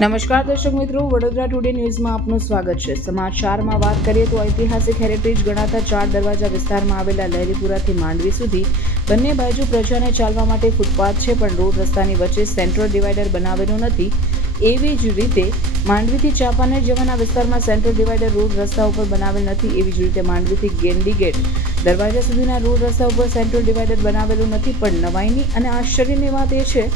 નમસ્કાર દર્શક મિત્રો, વડોદરા ટુડે ન્યૂઝમાં આપનું સ્વાગત છે. સમાચારમાં વાત કરીએ તો ઐતિહાસિક હેરિટેજ ગણાતા ચાર દરવાજા વિસ્તારમાં આવેલા લહેરીપુરાથી માંડવી સુધી બંને બાજુ પ્રજાને ચાલવા માટે ફૂટપાથ છે, પણ રોડ રસ્તાની વચ્ચે સેન્ટ્રલ ડિવાઈડર બનાવેલો નથી. એવી જ રીતે માંડવીથી ચાપાનેર જવાના વિસ્તારમાં સેન્ટ્રલ ડિવાઈડર રોડ રસ્તા ઉપર બનાવેલ નથી. એવી જ રીતે માંડવીથી ગેન્ડી ગેટ દરવાજા સુધીના રોડ રસ્તા ઉપર સેન્ટ્રલ ડિવાઈડર બનાવેલું નથી. પણ નવાઈની અને આશ્ચર્યની વાત એ છે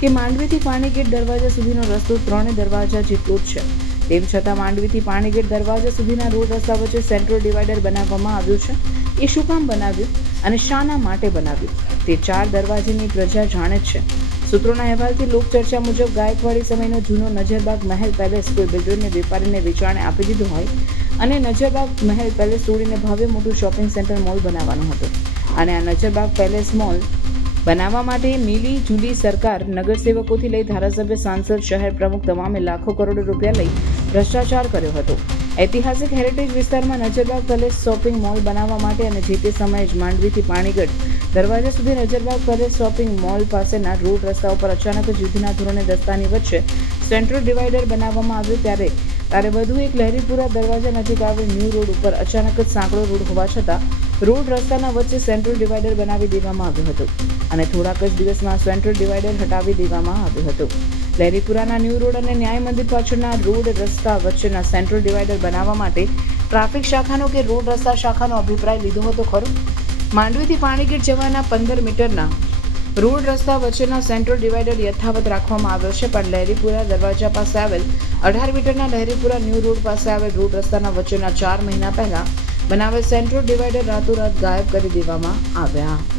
કે માંડવીથી પાણીગેટ દરવાજા સુધીનો રસ્તો ત્રણે દરવાજા જેટલો જ છે. તેમ છતાં માંડવીથી પાણીગેટ દરવાજા સુધીના રોડ રસ્તા વચ્ચે સેન્ટ્રલ ડિવાઈડર બનાવવામાં આવ્યું છે. એ શું કામ બનાવ્યું અને શાના માટે બનાવ્યું? તે ચાર દરવાજાની પ્રજા જાણે છે. સૂત્રોના અહેવાલથી લોકચર્ચા મુજબ ગાયકવાડી સમયનો જૂનો નજરબાગ મહેલ પેલેસ કોઈ બિલ્ડરને વેપારીને વેચાણે આપી દીધો હોય અને નજરબાગ મહેલ પેલેસ તોડીને ભવ્ય મોટું શોપિંગ સેન્ટર મોલ બનાવવાનું હતું. અને આ નજરબાગ પેલેસ મોલ બનાવવા માટે મિલી જુલી સરકાર નગરસેવકોથી લઈ ધારાસભ્ય, સાંસદ, શહેર પ્રમુખ તમામે લાખો કરોડો રૂપિયા લઈ ભ્રષ્ટાચાર કર્યો હતો. ઐતિહાસિક હેરિટેજ વિસ્તારમાં નજરબાગ પેલેસ શોપિંગ મોલ બનાવવા માટે અને જે તે સમયે જ માંડવીથી પાણીગઢ દરવાજા સુધી નજરબાગ પેલેસ શોપિંગ મોલ પાસેના રોડ રસ્તા ઉપર અચાનક યુદ્ધના ધોરણે દસ્તાની વચ્ચે સેન્ટ્રલ ડિવાઈડર બનાવવામાં આવ્યું ત્યારે ત્યારે વધુ એક લહેરીપુરા દરવાજા નજીક આવેલ ન્યૂ રોડ ઉપર અચાનક જ સાંકડો રોડ હોવા છતાં રોડ રસ્તાના વચ્ચે સેન્ટ્રલ ડિવાઈડર બનાવી દેવામાં આવ્યું હતું અને થોડાક જ દિવસમાં સેન્ટ્રલ ડિવાઈડર હટાવી દેવામાં આવ્યું હતું. લહેરીપુરાના ન્યૂ રોડ અને ન્યાય મંદિર પાછળના રોડ રસ્તા વચ્ચેના સેન્ટ્રલ ડિવાઈડર બનાવવા માટે ટ્રાફિક શાખાનો કે રોડ રસ્તા શાખાનો અભિપ્રાય લીધો હતો ખરો? માંડવીથી પાણીગેટ જવાના પંદર મીટરના રોડ રસ્તા વચ્ચેના સેન્ટ્રલ ડિવાઈડર યથાવત રાખવામાં આવ્યો છે. પણ લહેરીપુરા દરવાજા પાસે આવેલ અઢાર મીટરના લહેરીપુરા ન્યૂ રોડ પાસે આવેલ રોડ રસ્તાના વચ્ચેના ચાર મહિના પહેલા બનાવેલ સેન્ટ્રલ ડિવાઈડર રાતોરાત ગાયબ કરી દેવામાં આવ્યા.